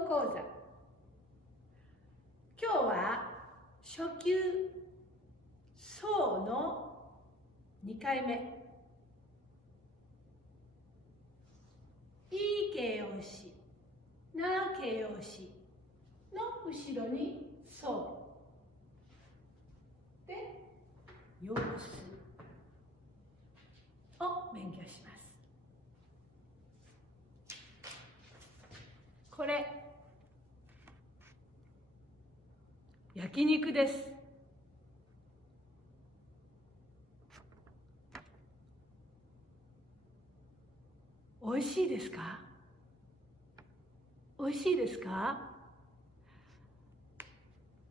語講座。今日は初級層の2回目。い形容詞、な形容詞の後ろに層で様子を勉強します。これ焼肉です。おいしいですか？おいしいですか？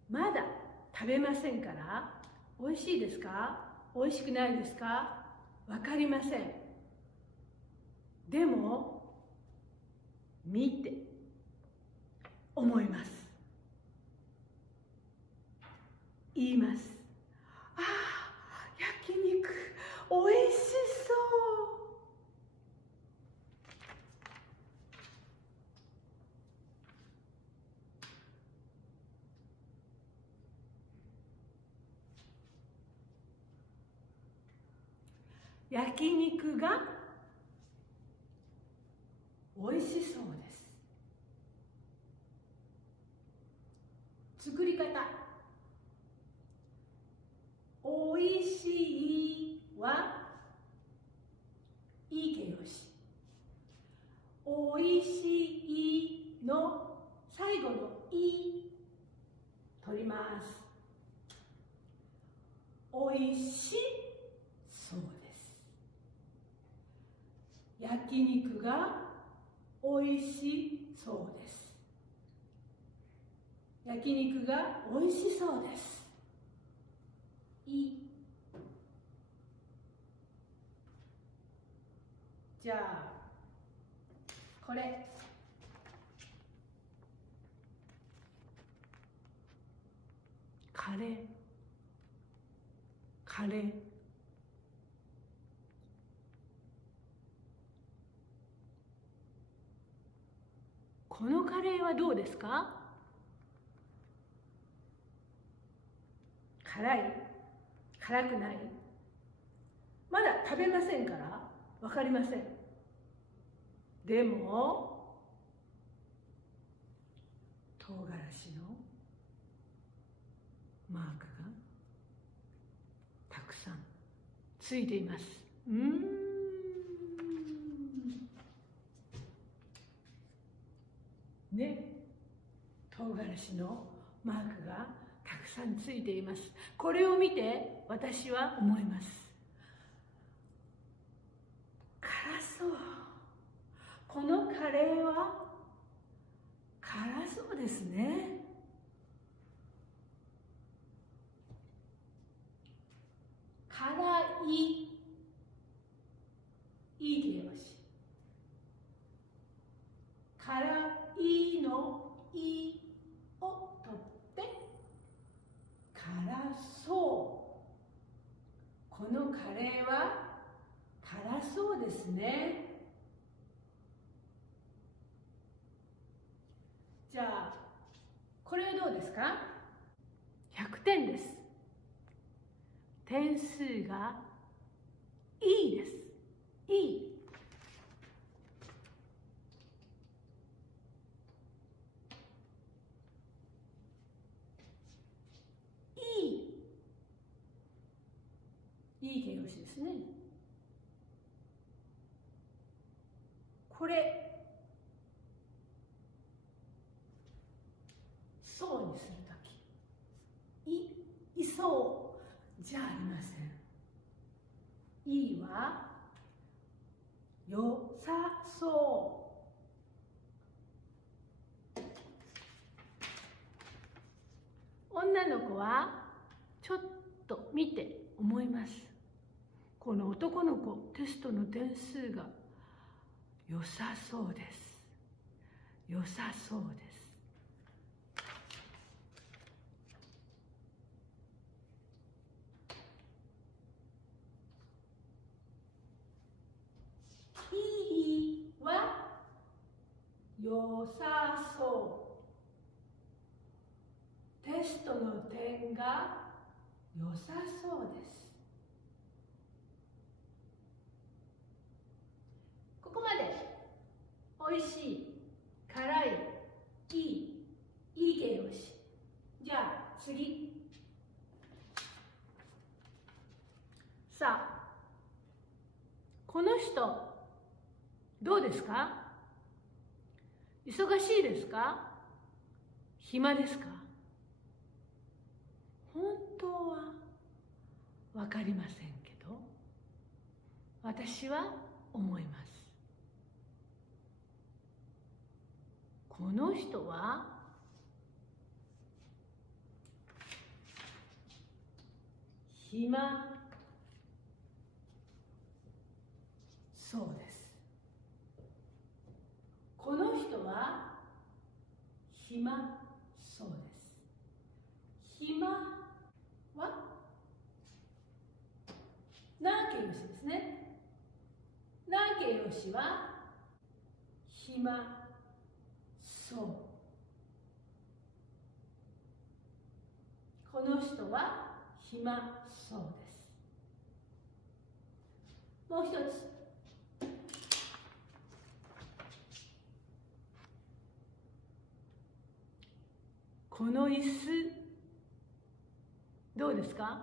まだ食べませんから、おいしいですか？おいしくないですか？わかりません。でも、見て思います。言います。ああ、焼肉、おいしそう。焼肉がおいしそうです。作り方。おいしいはいい形容詞。おいしいの最後のい取ります。おいしそうです。焼肉がおいしそうです。焼肉がおいしそうです。じゃあこれカレーこのカレーはどうですか？辛くない？まだ食べませんからわかりません。でも唐辛子のマークがたくさんついています。ね、唐辛子のマークがたくさんついています。これを見て私は思います。辛そう。このカレーは辛そうですね。辛い、いい形容詞。辛いのいを取って辛そう。このカレーは辛そうですね。じゃあこれはどうですか？100点です。点数がいいです。いい。いい形容詞ですね。これそうにするときいそうじゃありません。いいは良さそう。女の子はちょっと見て思います。この男の子、テストの点数が良さそうです。良さそうです。いいは良さそう。テストの点が良さそうです。ここまでおいしい、辛い、いい形容詞。じゃあ次。さあ、この人どうですか？忙しいですか？暇ですか？本当は分かりませんけど、私は思います。この人は暇そうです。この人は暇そうです。暇は何形容詞ですね。何形容詞は暇そう。この人は暇そうです。もう一つ。この椅子どうですか？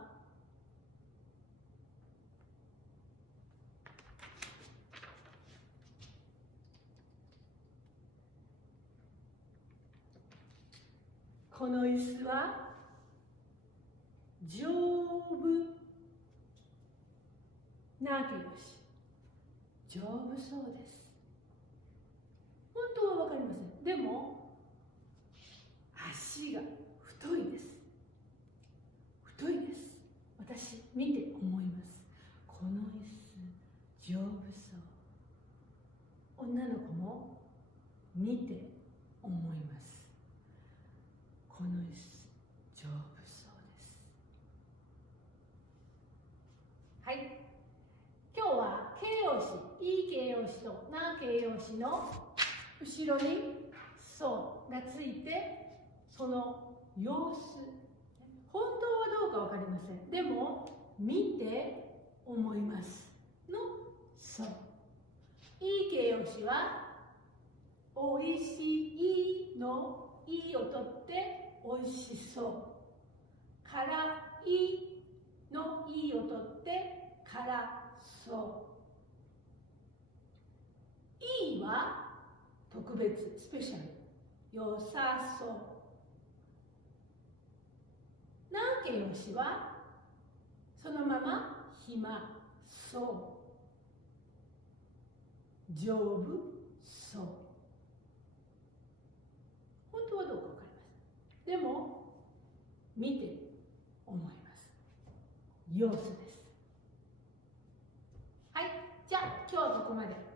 この椅子は丈夫。何形容詞？丈夫そうです。本当は分かりません。でも足が太いです。太いです。私見て思います。この椅子丈夫そう。女の子も見て思います。この椅子丈夫そうです。はい、今日は形容詞、いい形容詞と何形容詞の後ろにそうがついて、その様子、本当はどうか分かりません。でも見て思いますのそう。いい形容詞はおいしいのいを取っておいしそう。辛いのいを取って辛そう。いは特別、スペシャル、良さそう。何形容詞はそのまま暇そう、丈夫そう。本当はどうか分かりません。でも見て思います。様子です。はい、じゃあ今日はここまで。